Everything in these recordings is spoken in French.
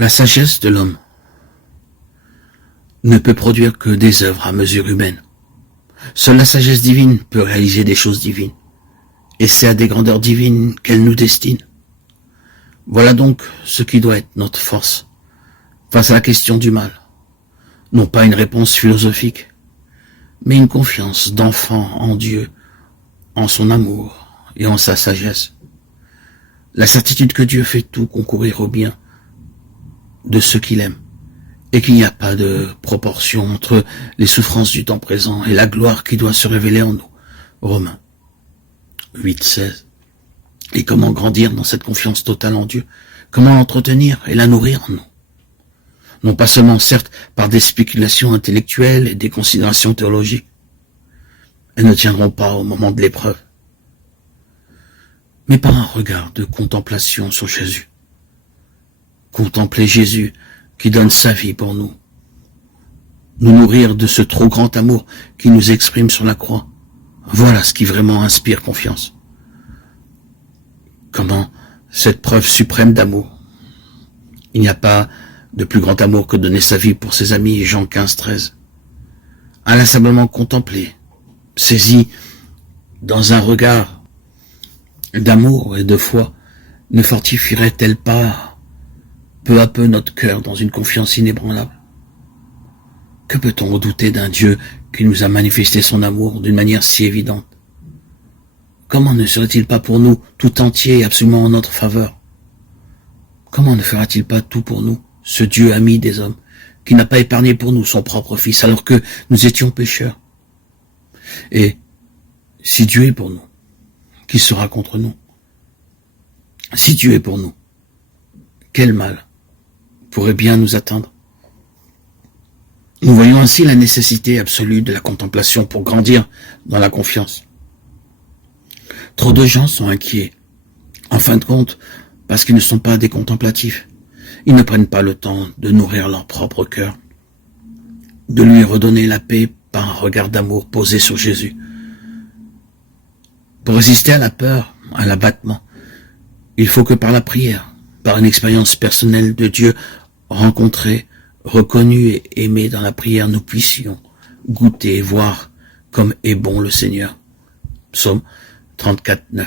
La sagesse de l'homme ne peut produire que des œuvres à mesure humaine. Seule la sagesse divine peut réaliser des choses divines, et c'est à des grandeurs divines qu'elle nous destine. Voilà donc ce qui doit être notre force face à la question du mal. Non pas une réponse philosophique, mais une confiance d'enfant en Dieu, en son amour et en sa sagesse. La certitude que Dieu fait tout concourir au bien de ceux qu'il aime, et qu'il n'y a pas de proportion entre les souffrances du temps présent et la gloire qui doit se révéler en nous. Romains 8:16. Et comment grandir dans cette confiance totale en Dieu? Comment l'entretenir et la nourrir en nous? Non pas seulement, certes, par des spéculations intellectuelles et des considérations théologiques. Elles ne tiendront pas au moment de l'épreuve, mais par un regard de contemplation sur Jésus. Contempler Jésus qui donne sa vie pour nous. Nous nourrir de ce trop grand amour qui nous exprime sur la croix. Voilà ce qui vraiment inspire confiance. Comment cette preuve suprême d'amour? Il n'y a pas de plus grand amour que donner sa vie pour ses amis, Jean 15:13. Inlassablement contempler, saisi dans un regard d'amour et de foi, ne fortifierait-elle pas peu à peu notre cœur dans une confiance inébranlable? Que peut-on redouter d'un Dieu qui nous a manifesté son amour d'une manière si évidente? Comment ne serait-il pas pour nous tout entier et absolument en notre faveur? Comment ne fera-t-il pas tout pour nous, ce Dieu ami des hommes, qui n'a pas épargné pour nous son propre Fils alors que nous étions pécheurs? Et si Dieu est pour nous, qui sera contre nous? Si Dieu est pour nous, quel mal pourrait bien nous atteindre? Nous voyons ainsi la nécessité absolue de la contemplation pour grandir dans la confiance. Trop de gens sont inquiets, en fin de compte, parce qu'ils ne sont pas des contemplatifs. Ils ne prennent pas le temps de nourrir leur propre cœur, de lui redonner la paix par un regard d'amour posé sur Jésus. Pour résister à la peur, à l'abattement, il faut que par la prière, par une expérience personnelle de Dieu rencontrée, reconnue et aimée dans la prière, nous puissions goûter et voir comme est bon le Seigneur. Psaume 34:9.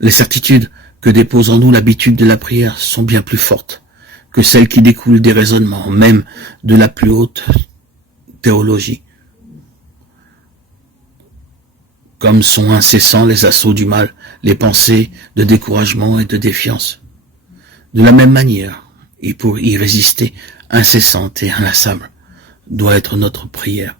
Les certitudes que dépose en nous l'habitude de la prière sont bien plus fortes que celles qui découlent des raisonnements, même de la plus haute théologie. Comme sont incessants les assauts du mal, les pensées de découragement et de défiance. De la même manière, et pour y résister, incessante et inlassable, doit être notre prière.